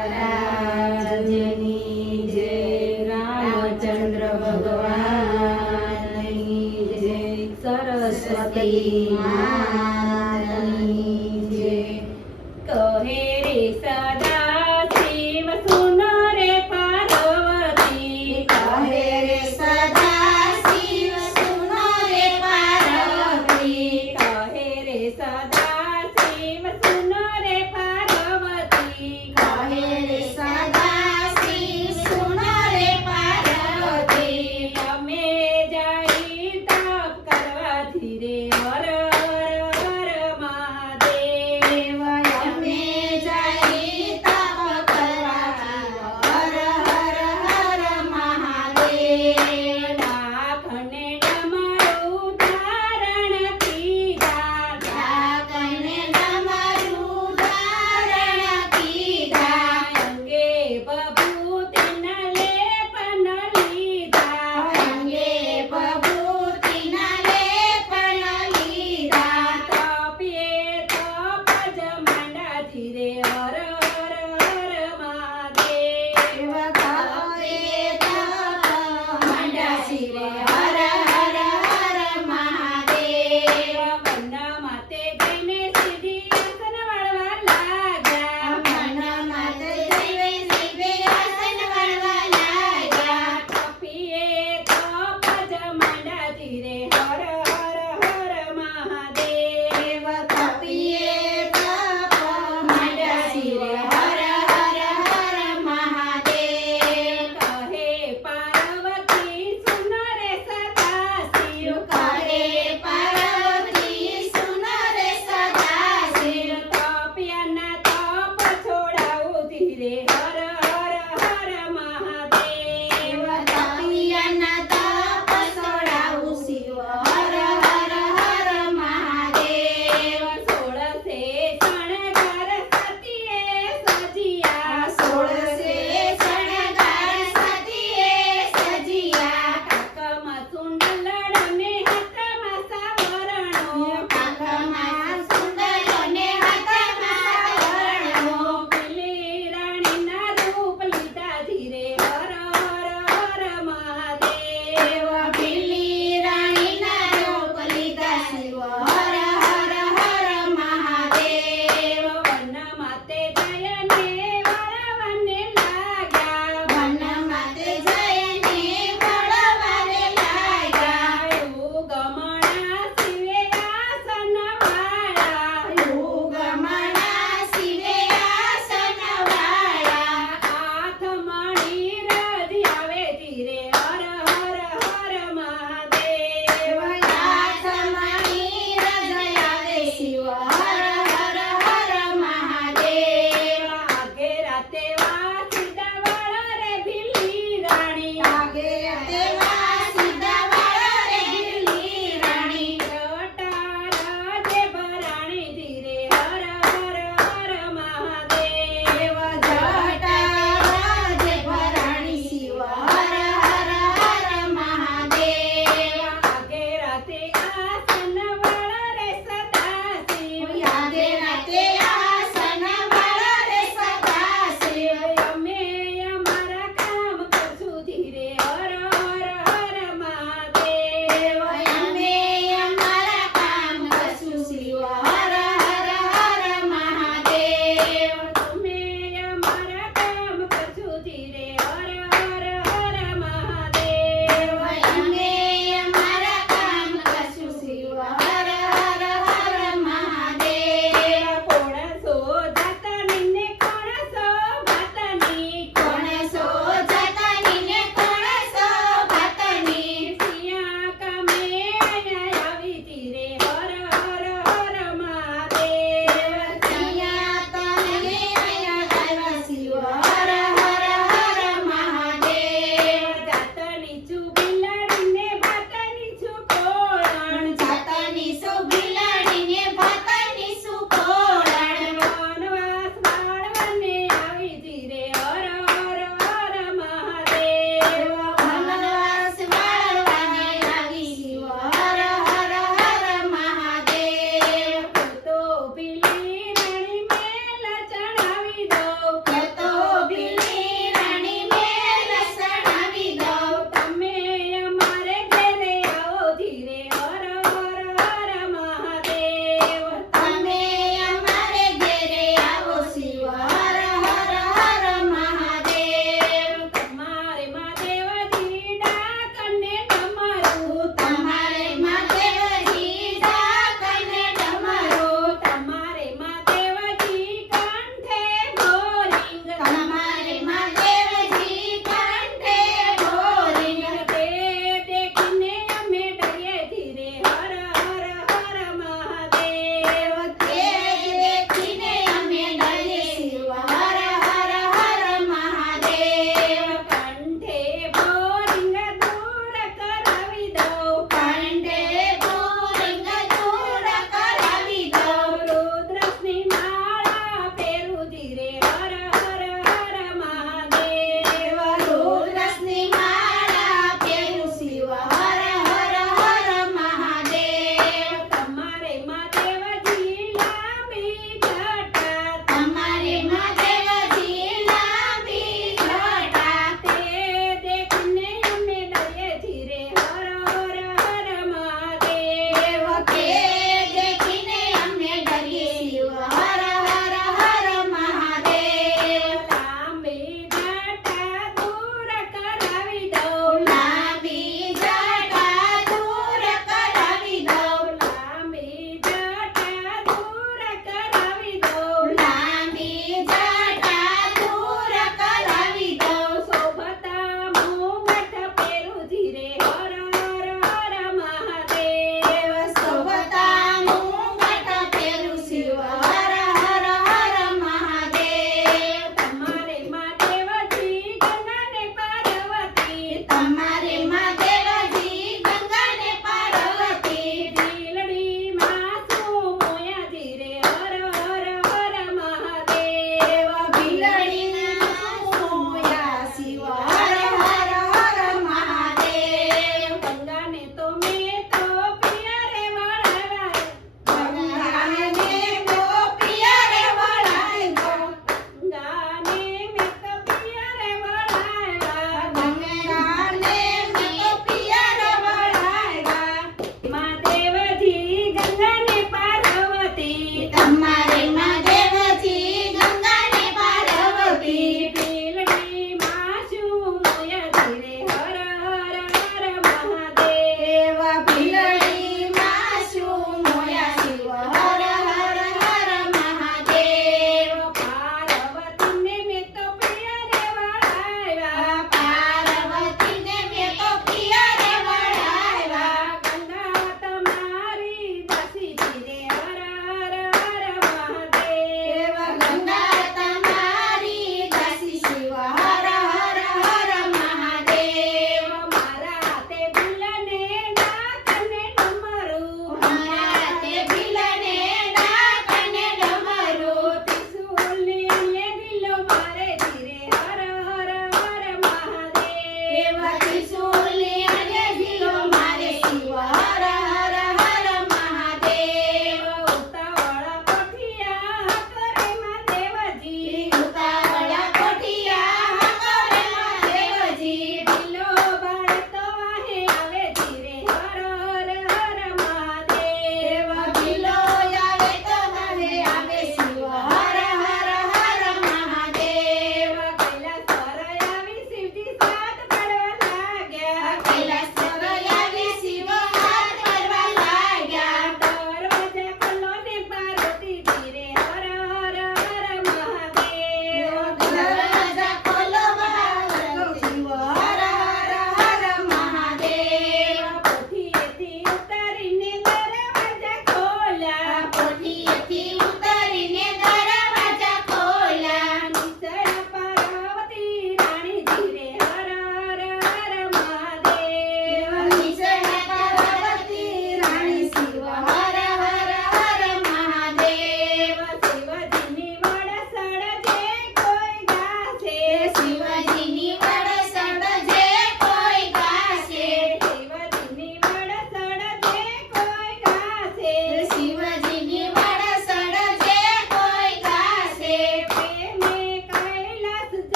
મહારાજની જય. રામચંદ્ર ભગવાનની જય. સરસ્વતી માતની જય. કહે રે સદા શિવ સુનો રે પાર્વતી. કહે રે સદા શિવ સુનો રે પાર્વતી. કહે રે સદા શિવ સુનો રે પાર્વતી. કહે રે સદા શિવ સુનો રે પાર્વતી. અમે જઈ તપ કરવાથી રે હર હર હર મહાદેવ. અમે જઈ તપ કરવાથી હર હર હર મહાદેવ. ડાકને ડમરું ધારણ કીધા. ડાકને ડમરું ધારણ કીધા. અંગે બભૂતિના લેપન લીધા. અંગે ભભૂતિના લેપન લીધા. તપીએ તપ જ માંડાથી રે હર હર હર મહાદેવ. તપે તપ માંડા શિવે હર હર હર મહાદેવ. મનના માતે જઈને સીધી આસન વાળવા લાગ્યા. મન માતે જઈને શિવે આસન વાળવા લાગ્યા. તપીએ તપ જ માંડાથી રે હર હર હર મહાદેવ. તપીએ તપ માંડા શિવે હર હર હર મહાદેવ. કહે પાર્વતી સુનો રે સદા શિવ. કહે પાર્વતી સુનો રે સદા શિવ. તપ્યાના તપ છોડાવું ધીરે